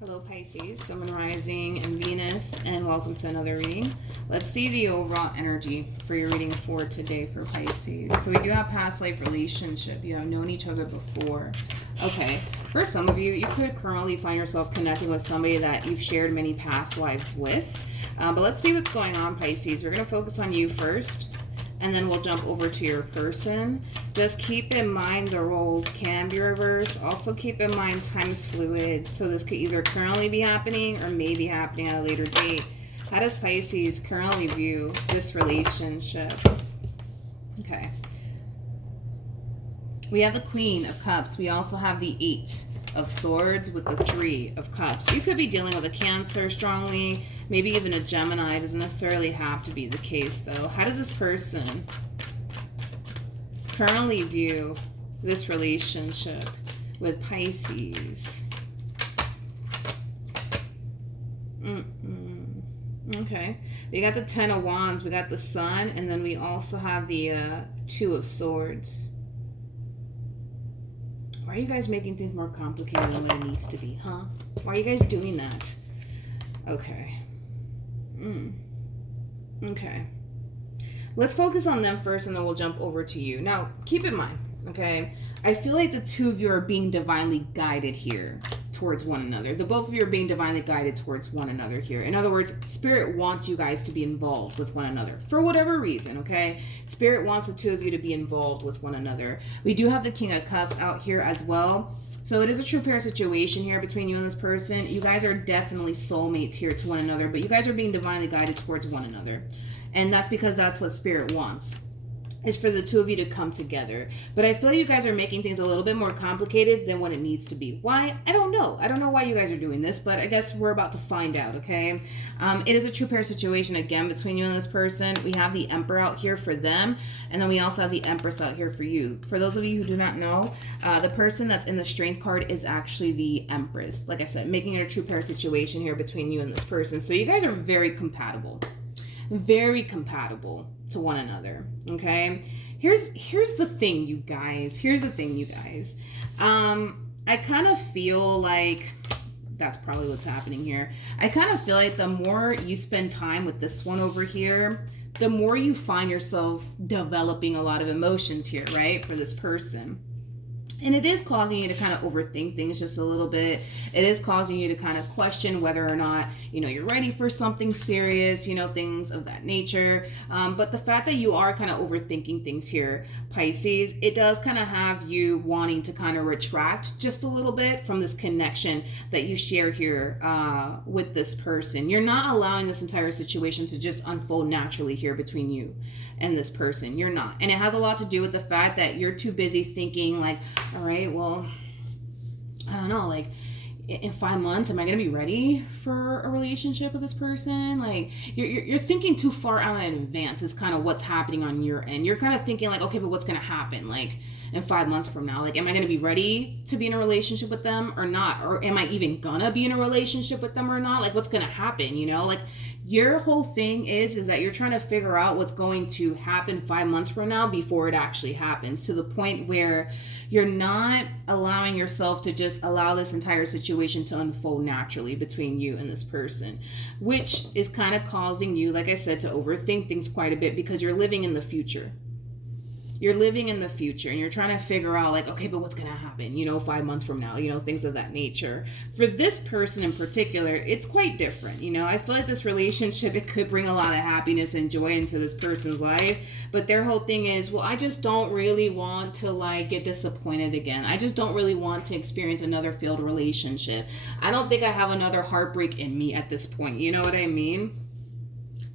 Hello Pisces, Sun, Moon, Rising, and Venus, and welcome to another reading. Let's see the overall energy for your reading for today for Pisces. So we do have past life relationship. You have known each other before. Okay, for some of you, you could currently find yourself connecting with somebody that you've shared many past lives with. But let's see what's going on, Pisces. We're going to focus on you first, and then we'll jump over to your person. Just keep in mind the roles can be reversed. Also keep in mind time is fluid, so this could either currently be happening or may be happening at a later date. How does Pisces currently view this relationship? Okay. We have the Queen of Cups. We also have the Eight of Swords with the Three of Cups. You could be dealing with a Cancer strongly, maybe even a Gemini. It doesn't necessarily have to be the case, though. How does this person currently view this relationship with Pisces? Okay. We got the Ten of Wands, we got the Sun, and then we also have the Two of Swords. Why are you guys making things more complicated than what it needs to be, huh? Why are you guys doing that? Okay. Okay. Let's focus on them first, and then we'll jump over to you. Now, keep in mind, okay? I feel like the two of you are being divinely guided here towards one another. The both of you are being divinely guided towards one another here. In other words, Spirit wants you guys to be involved with one another for whatever reason, okay? Spirit wants the two of you to be involved with one another. We do have the King of Cups out here as well. So it is a true pair situation here between you and this person. You guys are definitely soulmates here to one another, but you guys are being divinely guided towards one another. And that's because that's what Spirit wants, is for the two of you to come together. But I feel you guys are making things a little bit more complicated than what it needs to be. Why? I don't know. I don't know why you guys are doing this, but I guess we're about to find out, okay? It is a true pair situation, again, between you and this person. We have the Emperor out here for them, and then we also have the Empress out here for you. For those of you who do not know, the person that's in the Strength card is actually the Empress. Like I said, making it a true pair situation here between you and this person. So you guys are very compatible to one another, okay? Here's the thing, you guys. I kind of feel like that's probably what's happening here. I kind of feel like the more you spend time with this one over here, the more you find yourself developing a lot of emotions here, right, for this person. And it is causing you to kind of overthink things just a little bit. It is causing you to kind of question whether or not, you're ready for something serious, things of that nature. But the fact that you are kind of overthinking things here, Pisces, it does kind of have you wanting to kind of retract just a little bit from this connection that you share here with this person. You're not allowing this entire situation to just unfold naturally here between you and this person. You're not. And it has a lot to do with the fact that you're too busy thinking like, all right, well, I don't know, like in 5 months, am I going to be ready for a relationship with this person? Like you're thinking too far out in advance is kind of what's happening on your end. You're kind of thinking like, okay, but what's going to happen? Like in 5 months from now, like, am I going to be ready to be in a relationship with them or not? Or am I even gonna be in a relationship with them or not? Like what's going to happen? Like your whole thing is that you're trying to figure out what's going to happen 5 months from now before it actually happens, to the point where you're not allowing yourself to just allow this entire situation to unfold naturally between you and this person, which is kind of causing you, like I said, to overthink things quite a bit because you're living in the future. You're living in the future and you're trying to figure out like, okay, but what's going to happen, 5 months from now, things of that nature. For this person in particular, it's quite different. I feel like this relationship, it could bring a lot of happiness and joy into this person's life, but their whole thing is, well, I just don't really want to like get disappointed again. I just don't really want to experience another failed relationship. I don't think I have another heartbreak in me at this point. You know what I mean?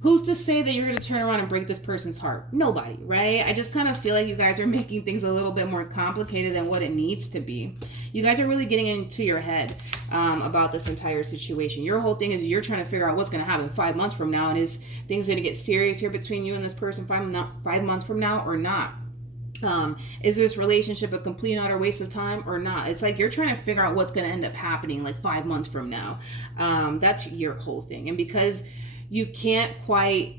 Who's to say that you're going to turn around and break this person's heart? Nobody, right? I just kind of feel like you guys are making things a little bit more complicated than what it needs to be. You guys are really getting into your head about this entire situation. Your whole thing is you're trying to figure out what's going to happen 5 months from now, and is things going to get serious here between you and this person 5 months from now or not? Is this relationship a complete and utter waste of time or not? It's like you're trying to figure out what's going to end up happening like 5 months from now. That's your whole thing. And because you can't quite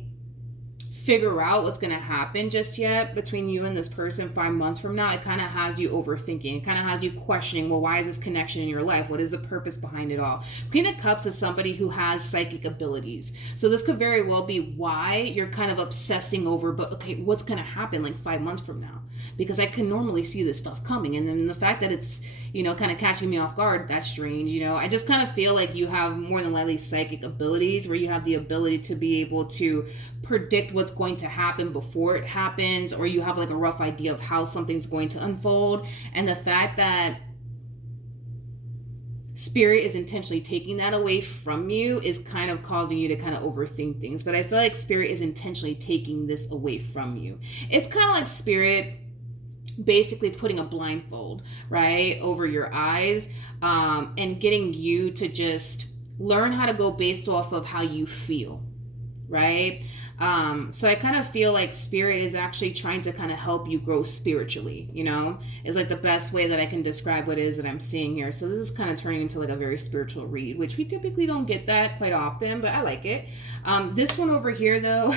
figure out what's going to happen just yet between you and this person 5 months from now. It kind of has you overthinking. It kind of has you questioning, well, why is this connection in your life? What is the purpose behind it all? Queen of Cups is somebody who has psychic abilities. So this could very well be why you're kind of obsessing over, but okay, what's going to happen like 5 months from now? Because I can normally see this stuff coming. And then the fact that it's, kind of catching me off guard, that's strange. I just kind of feel like you have more than likely psychic abilities where you have the ability to be able to predict what's going to happen before it happens, or you have like a rough idea of how something's going to unfold. And the fact that Spirit is intentionally taking that away from you is kind of causing you to kind of overthink things. But I feel like Spirit is intentionally taking this away from you. It's kind of like Spirit basically putting a blindfold, right, over your eyes, and getting you to just learn how to go based off of how you feel, right? So I kind of feel like Spirit is actually trying to kind of help you grow spiritually, is like the best way that I can describe what it is that I'm seeing here. So this is kind of turning into like a very spiritual read, which we typically don't get that quite often, but I like it. This one over here though,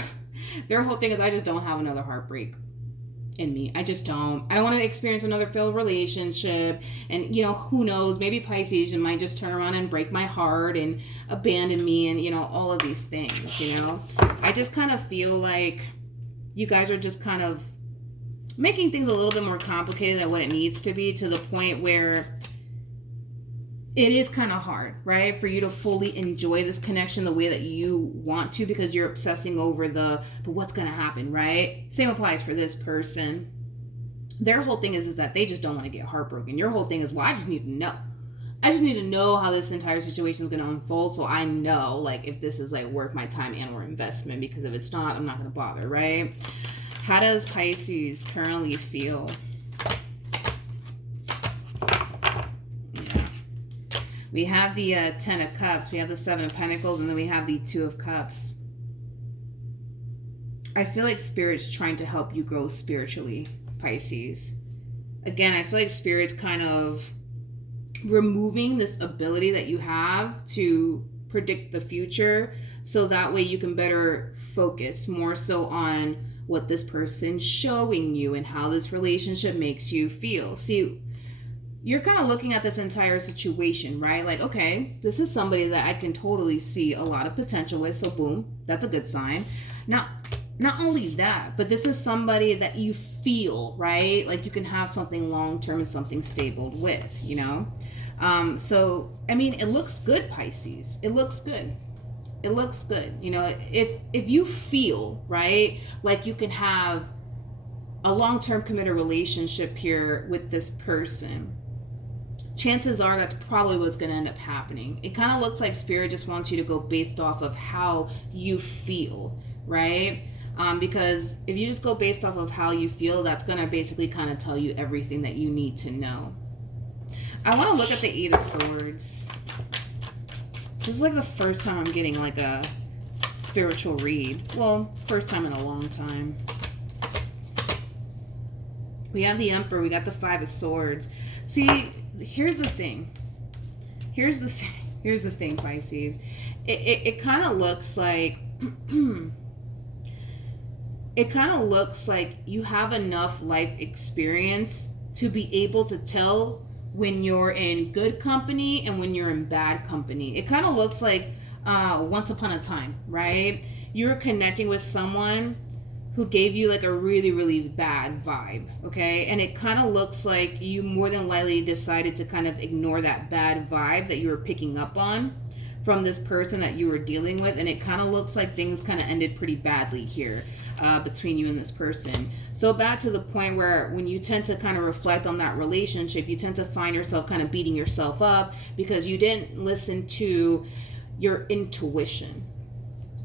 their whole thing is I just don't have another heartbreak in me. I just don't. I don't want to experience another failed relationship. And, who knows, maybe Pisces might just turn around and break my heart and abandon me and, all of these things, I just kind of feel like you guys are just kind of making things a little bit more complicated than what it needs to be, to the point where it is kind of hard, right, for you to fully enjoy this connection the way that you want to, because you're obsessing over but what's going to happen, right? Same applies for this person. Their whole thing is that they just don't want to get heartbroken. Your whole thing is, well, I just need to know. I just need to know how this entire situation is going to unfold, so I know, like, if this is, like, worth my time and or investment, because if it's not, I'm not going to bother, right? How does Pisces currently feel? We have the 10 of Cups, we have the 7 of Pentacles, and then we have the 2 of Cups. I feel like Spirit's trying to help you grow spiritually, Pisces. Again, I feel like Spirit's kind of removing this ability that you have to predict the future, so that way you can better focus more so on what this person's showing you and how this relationship makes you feel. See, you're kind of looking at this entire situation, right? Like, okay, this is somebody that I can totally see a lot of potential with. So boom, that's a good sign. Now, not only that, but this is somebody that you feel, right? Like you can have something long-term and something stable with, So, I mean, it looks good, Pisces. It looks good. It looks good. If you feel, right, like you can have a long-term committed relationship here with this person, chances are that's probably what's going to end up happening. It kind of looks like Spirit just wants you to go based off of how you feel, right? Because if you just go based off of how you feel, that's going to basically kind of tell you everything that you need to know. I want to look at the 8 of Swords. This is like the first time I'm getting like a spiritual read. Well, first time in a long time. We have the Emperor. We got the 5 of Swords. See, here's the thing. Here's the thing, Pisces. It kind of looks like it kind of looks like you have enough life experience to be able to tell when you're in good company and when you're in bad company. It kind of looks like once upon a time, right? You're connecting with someone who gave you like a really, really bad vibe, okay? And it kind of looks like you more than likely decided to kind of ignore that bad vibe that you were picking up on from this person that you were dealing with. And it kind of looks like things kind of ended pretty badly here between you and this person. So bad to the point where when you tend to kind of reflect on that relationship, you tend to find yourself kind of beating yourself up because you didn't listen to your intuition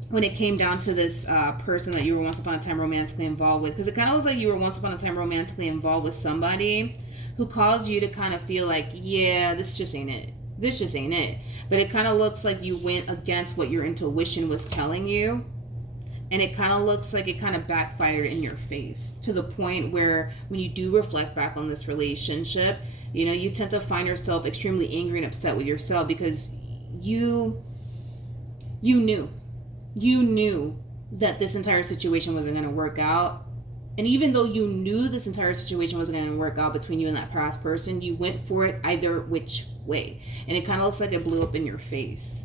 when it came down to this person that you were once upon a time romantically involved with. Because it kind of looks like you were once upon a time romantically involved with somebody who caused you to kind of feel like, yeah, this just ain't it. This just ain't it. But it kind of looks like you went against what your intuition was telling you. And it kind of looks like it kind of backfired in your face, to the point where when you do reflect back on this relationship, you tend to find yourself extremely angry and upset with yourself because you knew that this entire situation wasn't going to work out. And even though you knew this entire situation wasn't going to work out between you and that past person, you went for it either which way. And it kind of looks like it blew up in your face.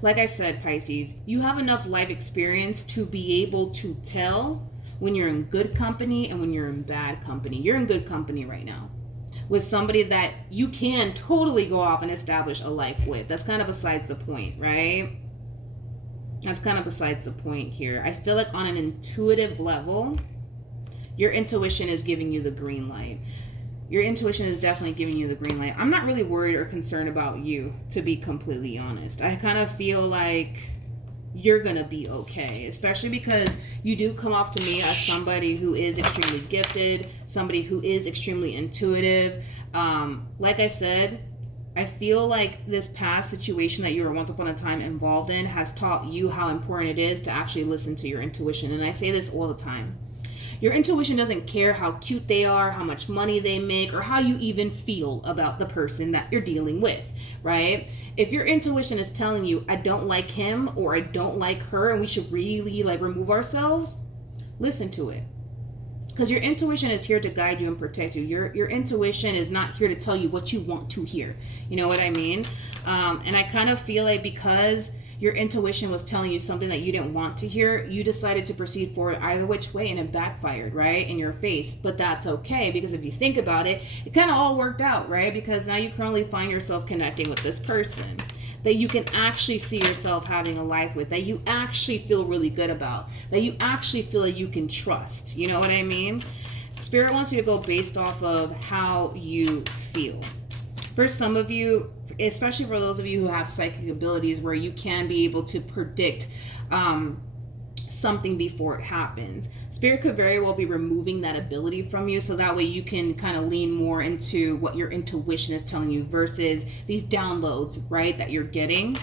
Like I said, Pisces, you have enough life experience to be able to tell when you're in good company and when you're in bad company. You're in good company right now with somebody that you can totally go off and establish a life with. That's kind of besides the point, right? That's kind of besides the point here. I feel like on an intuitive level, your intuition is giving you the green light. Your intuition is definitely giving you the green light. I'm not really worried or concerned about you, to be completely honest. I kind of feel like you're going to be okay, especially because you do come off to me as somebody who is extremely gifted, somebody who is extremely intuitive. Like I said, I feel like this past situation that you were once upon a time involved in has taught you how important it is to actually listen to your intuition. And I say this all the time. Your intuition doesn't care how cute they are, how much money they make, or how you even feel about the person that you're dealing with, right? If your intuition is telling you, I don't like him or I don't like her and we should really remove ourselves, listen to it. Because your intuition is here to guide you and protect you. Your intuition is not here to tell you what you want to hear. You know what I mean? And I kind of feel like because your intuition was telling you something that you didn't want to hear, you decided to proceed forward either which way, and it backfired, right, in your face. But that's okay, because if you think about it, it kind of all worked out, right? Because now you currently find yourself connecting with this person that you can actually see yourself having a life with, that you actually feel really good about, that you actually feel like you can trust. You know what I mean? Spirit wants you to go based off of how you feel. For some of you, especially for those of you who have psychic abilities where you can be able to predict something before it happens, Spirit could very well be removing that ability from you, so that way you can kind of lean more into what your intuition is telling you versus these downloads, right, that you're getting.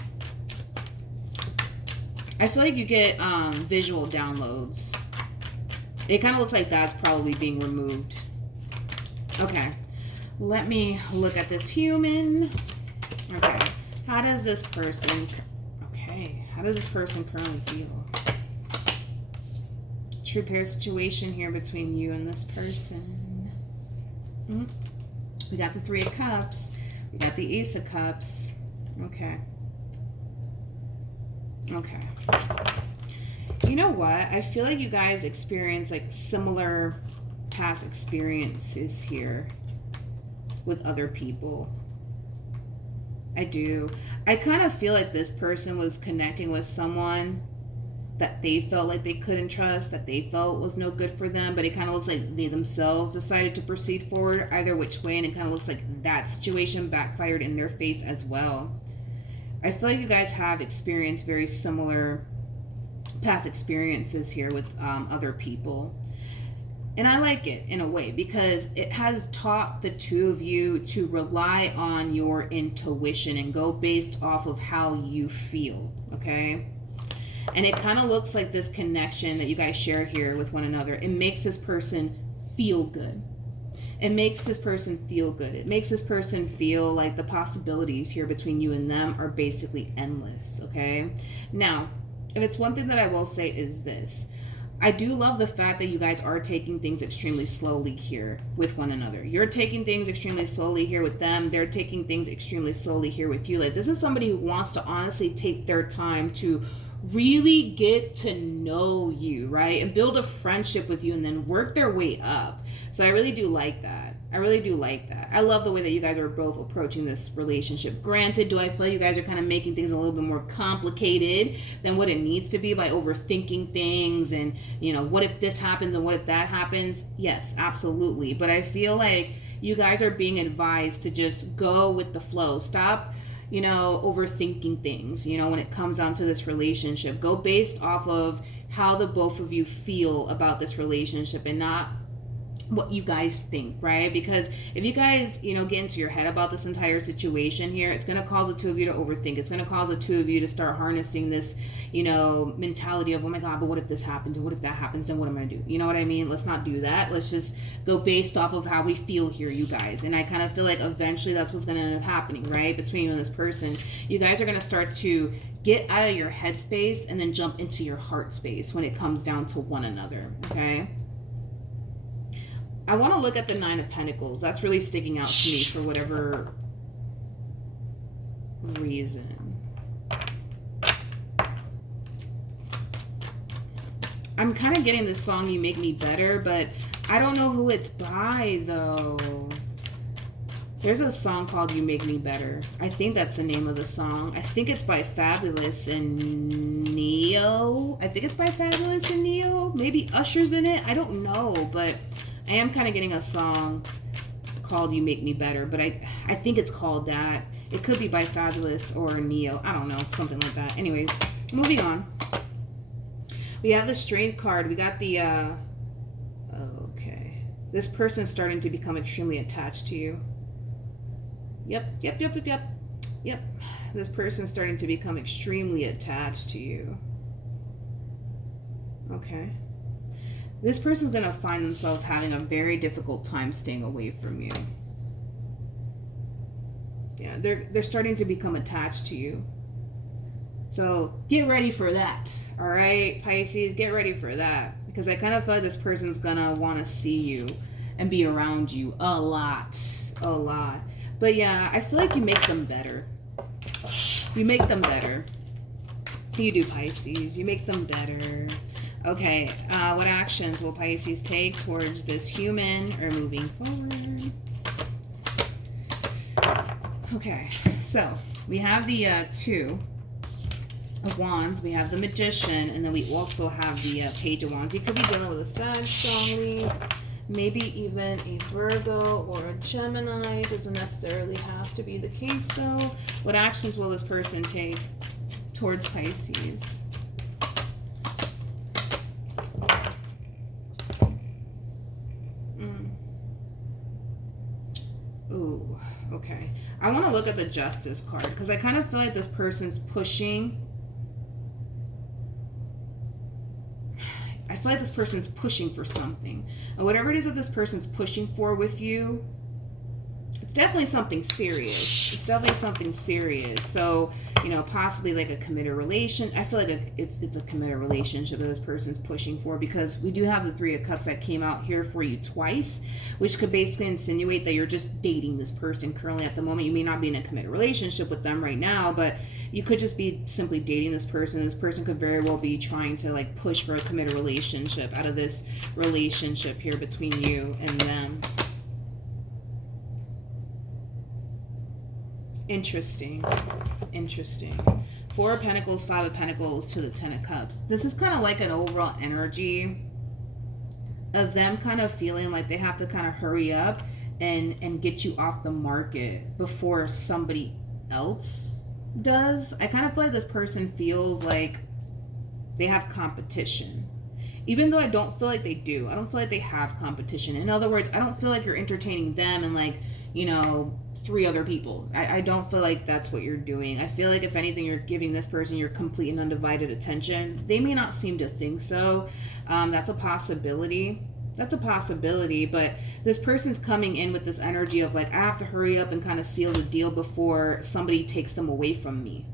I feel like you get visual downloads. It kind of looks like that's probably being removed. Okay. Let me look at this human. Okay. How does this person currently feel? True pair situation here between you and this person. We got the Three of Cups. We got the Ace of Cups. Okay. Okay. You know what? I feel like you guys experience similar past experiences here with other people. I do. I kind of feel like this person was connecting with someone that they felt like they couldn't trust, that they felt was no good for them, but it kind of looks like they themselves decided to proceed forward either which way, and it kind of looks like that situation backfired in their face as well. I feel like you guys have experienced very similar past experiences here with other people. And I like it in a way because it has taught the two of you to rely on your intuition and go based off of how you feel, okay? And it kind of looks like this connection that you guys share here with one another, it makes this person feel good. It makes this person feel good. It makes this person feel like the possibilities here between you and them are basically endless, okay? Now, if it's one thing that I will say is this. I do love the fact that you guys are taking things extremely slowly here with one another. You're taking things extremely slowly here with them. They're taking things extremely slowly here with you. This is somebody who wants to honestly take their time to really get to know you, right? And build a friendship with you and then work their way up. So I really do like that. I really do like that. I love the way that you guys are both approaching this relationship. Granted, do I feel like you guys are kind of making things a little bit more complicated than what it needs to be by overthinking things and, what if this happens and what if that happens? Yes, absolutely. But I feel like you guys are being advised to just go with the flow. Stop, overthinking things, when it comes down to this relationship. Go based off of how the both of you feel about this relationship and not what you guys think, right? Because if you guys, get into your head about this entire situation here, it's going to cause the two of you to overthink. It's going to cause the two of you to start harnessing this, mentality of, oh my God, but what if this happens? And what if that happens? Then what am I going to do? You know what I mean? Let's not do that. Let's just go based off of how we feel here, you guys. And I kind of feel like eventually that's what's going to end up happening, right? Between you and this person, you guys are going to start to get out of your head space and then jump into your heart space when it comes down to one another, okay? I want to look at the Nine of Pentacles. That's really sticking out to me for whatever reason. I'm kind of getting this song, You Make Me Better, but I don't know who it's by, though. There's a song called You Make Me Better. I think that's the name of the song. I think it's by Fabulous and Neo. I think it's by Fabulous and Neo. Maybe Usher's in it. I don't know, but I am kind of getting a song called You Make Me Better, but I think it's called that. It could be by Fabulous or Neo. I don't know, something like that. Anyways, moving on. We have the Strength card. We got the, okay. This person's starting to become extremely attached to you. Yep. This person's starting to become extremely attached to you. Okay. This person's going to find themselves having a very difficult time staying away from you. Yeah, they're starting to become attached to you. So get ready for that. All right, Pisces, get ready for that. Because I kind of feel like this person's going to want to see you and be around you a lot. But yeah, I feel like you make them better. You make them better. You do, Pisces. You make them better. Okay, what actions will Pisces take towards this human or moving forward? Okay, so we have the Two of Wands, we have the Magician, and then we also have the Page of Wands. You could be dealing with a Sag strongly, maybe even a Virgo or a Gemini. It doesn't necessarily have to be the case, though. What actions will this person take towards Pisces? Ooh, okay. I want to look at the Justice card because I kind of feel like this person's pushing. I feel like this person's pushing for something. And whatever it is that this person's pushing for with you, it's definitely something serious. It's definitely something serious. So, possibly like a committed relation. I feel like it's a committed relationship that this person's pushing for, because we do have the Three of Cups that came out here for you twice, which could basically insinuate that you're just dating this person currently at the moment. You may not be in a committed relationship with them right now, but you could just be simply dating this person. This person could very well be trying to like push for a committed relationship out of this relationship here between you and them. Interesting. Four of Pentacles, Five of Pentacles to the Ten of Cups. This is kind of like an overall energy of them kind of feeling like they have to kind of hurry up and get you off the market before somebody else does. I kind of feel like this person feels like they have competition, even though I don't feel like they do. I don't feel like they have competition. In other words, I don't feel like you're entertaining them and like, three other people. I don't feel like that's what you're doing. I feel like if anything, you're giving this person your complete and undivided attention. They may not seem to think so. That's a possibility. But this person's coming in with this energy of like, I have to hurry up and kind of seal the deal before somebody takes them away from me.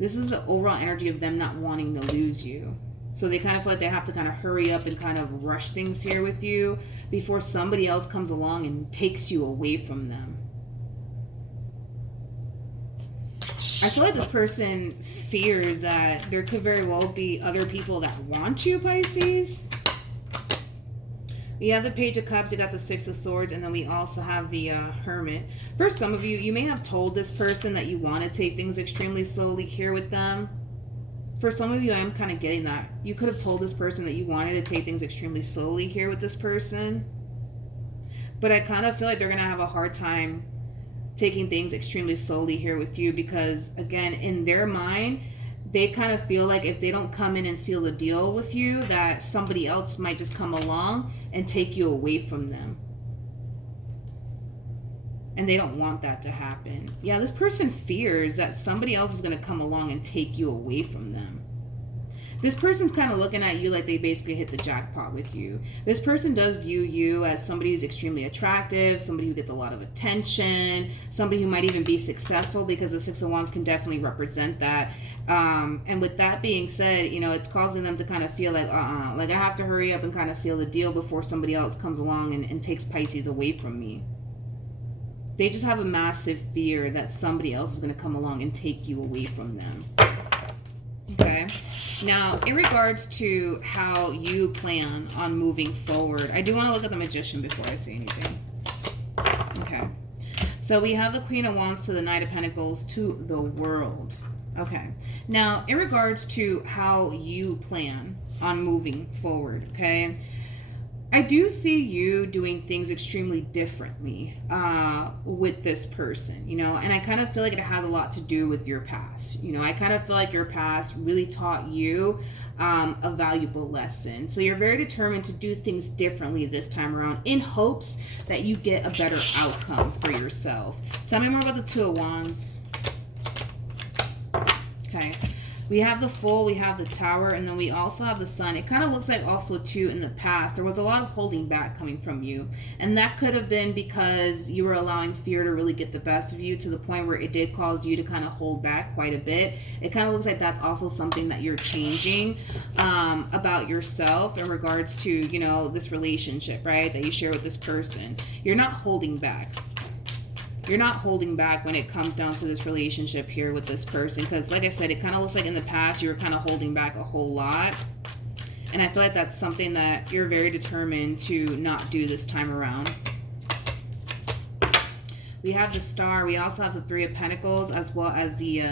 This is the overall energy of them not wanting to lose you. So they kind of feel like they have to kind of hurry up and kind of rush things here with you before somebody else comes along and takes you away from them. I feel like this person fears that there could very well be other people that want you, Pisces. We have the Page of Cups, you got the Six of Swords, and then we also have the Hermit. For some of you, you may have told this person that you want to take things extremely slowly here with them. For some of you, I'm kind of getting that. You could have told this person that you wanted to take things extremely slowly here with this person. But I kind of feel like they're going to have a hard time taking things extremely slowly here with you because, again, in their mind, they kind of feel like if they don't come in and seal the deal with you, that somebody else might just come along and take you away from them. And they don't want that to happen. Yeah, this person fears that somebody else is going to come along and take you away from them. This person's kind of looking at you like they basically hit the jackpot with you. This person does view you as somebody who's extremely attractive, somebody who gets a lot of attention, somebody who might even be successful, because the Six of Wands can definitely represent that. And with that being said, you know, it's causing them to kind of feel like, like I have to hurry up and kind of seal the deal before somebody else comes along and takes Pisces away from me. They just have a massive fear that somebody else is going to come along and take you away from them. Okay. Now, in regards to how you plan on moving forward, I do want to look at the Magician before I say anything. Okay. So we have the Queen of Wands to the Knight of Pentacles to the World. Okay. Now, in regards to how you plan on moving forward, okay, I do see you doing things extremely differently with this person, you know, and I kind of feel like it has a lot to do with your past. You know, I kind of feel like your past really taught you a valuable lesson. So you're very determined to do things differently this time around in hopes that you get a better outcome for yourself. Tell me more about the Two of Wands. Okay. We have the Fool, we have the Tower, and then we also have the Sun. It kind of looks like also, too, in the past, there was a lot of holding back coming from you. And that could have been because you were allowing fear to really get the best of you to the point where it did cause you to kind of hold back quite a bit. It kind of looks like that's also something that you're changing about yourself in regards to, you know, this relationship, right, that you share with this person. You're not holding back. You're not holding back when it comes down to this relationship here with this person. Because like I said, it kind of looks like in the past you were kind of holding back a whole lot. And I feel like that's something that you're very determined to not do this time around. We have the Star. We also have the Three of Pentacles as well as the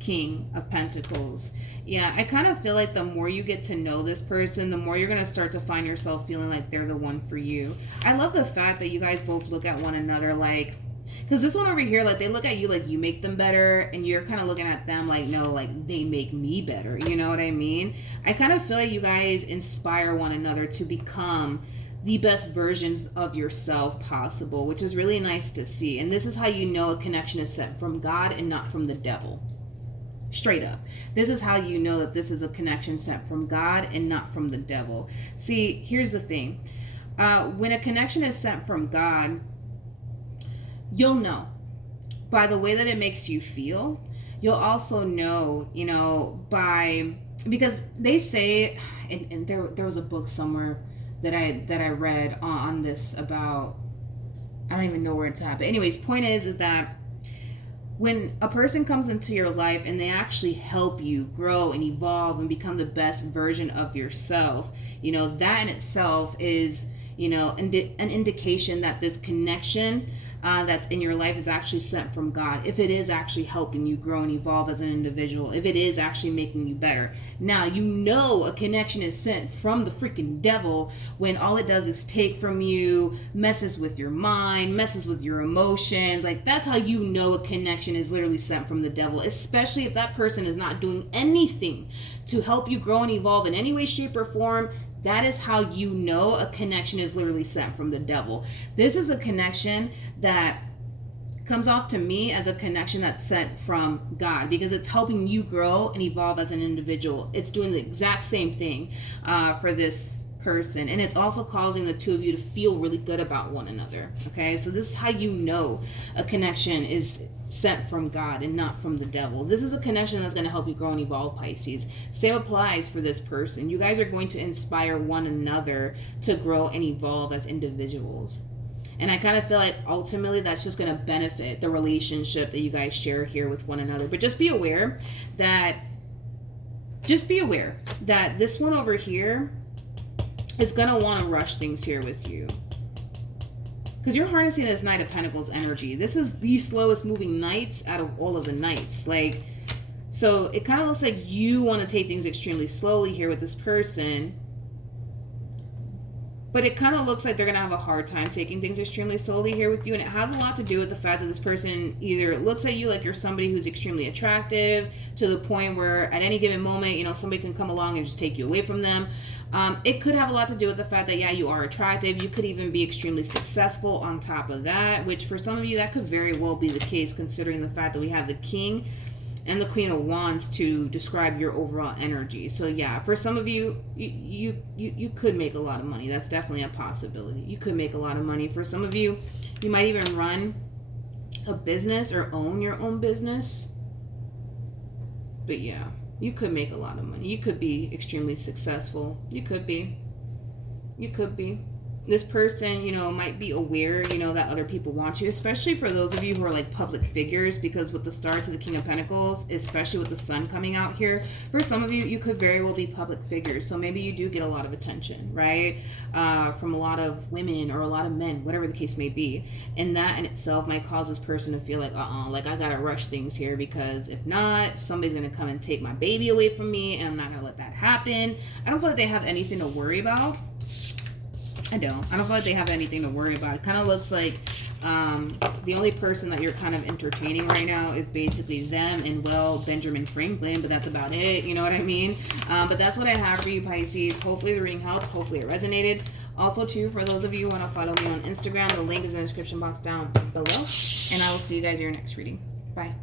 King of Pentacles. Yeah, I kind of feel like the more you get to know this person, the more you're going to start to find yourself feeling like they're the one for you. I love the fact that you guys both look at one another like, because this one over here, like, they look at you like you make them better, and you're kind of looking at them like, no, like, they make me better. You know what I mean? I kind of feel like you guys inspire one another to become the best versions of yourself possible, which is really nice to see. And this is how you know a connection is sent from God and not from the devil. Straight up. This is how you know that this is a connection sent from God and not from the devil. See, here's the thing. When a connection is sent from God, you'll know by the way that it makes you feel. You'll also know, you know, because they say, and there was a book somewhere that I read on this about, I don't even know where it's at. But anyways, point is that when a person comes into your life and they actually help you grow and evolve and become the best version of yourself, you know, that in itself is, you know, an indication that this connection that's in your life is actually sent from God. If it is actually helping you grow and evolve as an individual, if it is actually making you better. Now, you know a connection is sent from the freaking devil when all it does is take from you, messes with your mind, messes with your emotions. Like, that's how you know a connection is literally sent from the devil, especially if that person is not doing anything to help you grow and evolve in any way, shape, or form. That is how you know a connection is literally sent from the devil. This is a connection that comes off to me as a connection that's sent from God, because it's helping you grow and evolve as an individual. It's doing the exact same thing for this person, and it's also causing the two of you to feel really good about one another. Okay, so this is how you know a connection is sent from God and not from the devil. This is a connection that's going to help you grow and evolve, Pisces. Same applies for this person. You guys are going to inspire one another to grow and evolve as individuals. And I kind of feel like ultimately that's just going to benefit the relationship that you guys share here with one another. But just be aware that this one over here is going to want to rush things here with you. Because you're harnessing this Knight of Pentacles energy. This is the slowest moving knights out of all of the knights. Like, so it kind of looks like you want to take things extremely slowly here with this person. But it kind of looks like they're going to have a hard time taking things extremely slowly here with you. And it has a lot to do with the fact that this person either looks at you like you're somebody who's extremely attractive to the point where at any given moment, you know, somebody can come along and just take you away from them. It could have a lot to do with the fact that, yeah, you are attractive. You could even be extremely successful on top of that, which for some of you, that could very well be the case considering the fact that we have the King and the Queen of Wands to describe your overall energy. So yeah, for some of you, you could make a lot of money. That's definitely a possibility. You could make a lot of money. For some of you, you might even run a business or own your own business. But yeah, you could make a lot of money. You could be extremely successful. You could be. You could be. This person, you know, might be aware, you know, that other people want you, especially for those of you who are like public figures, because with the Star to the King of Pentacles, especially with the Sun coming out here, for some of you, you could very well be public figures. So maybe you do get a lot of attention, right? From a lot of women or a lot of men, whatever the case may be. And that in itself might cause this person to feel like, like I gotta rush things here, because if not, somebody's gonna come and take my baby away from me, and I'm not gonna let that happen. I don't feel like they have anything to worry about. I don't feel like they have anything to worry about. It kind of looks like the only person that you're kind of entertaining right now is basically them and, well, Benjamin Franklin, but that's about it. You know what I mean? But that's what I have for you, Pisces. Hopefully the reading helped. Hopefully it resonated. Also, too, for those of you who want to follow me on Instagram, the link is in the description box down below. And I will see you guys in your next reading. Bye.